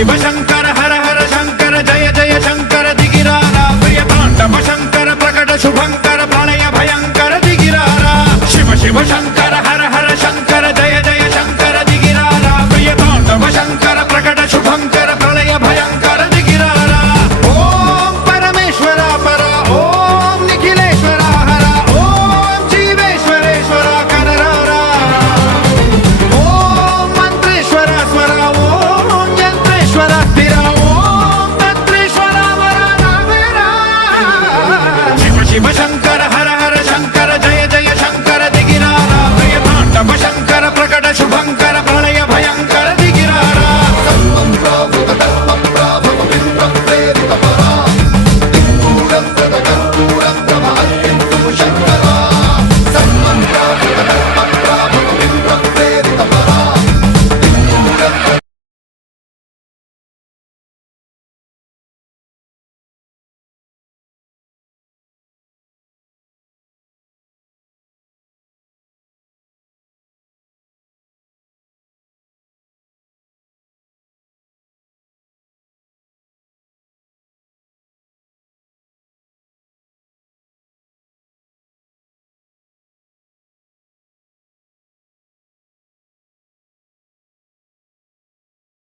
शिव शंकर हर हर शंकर जय जय शंकर दिगिरारा प्रिय तांडव शंकर प्रकट शुभंकर प्रलय भयंकर दिगिरारा शिव शिव शंकर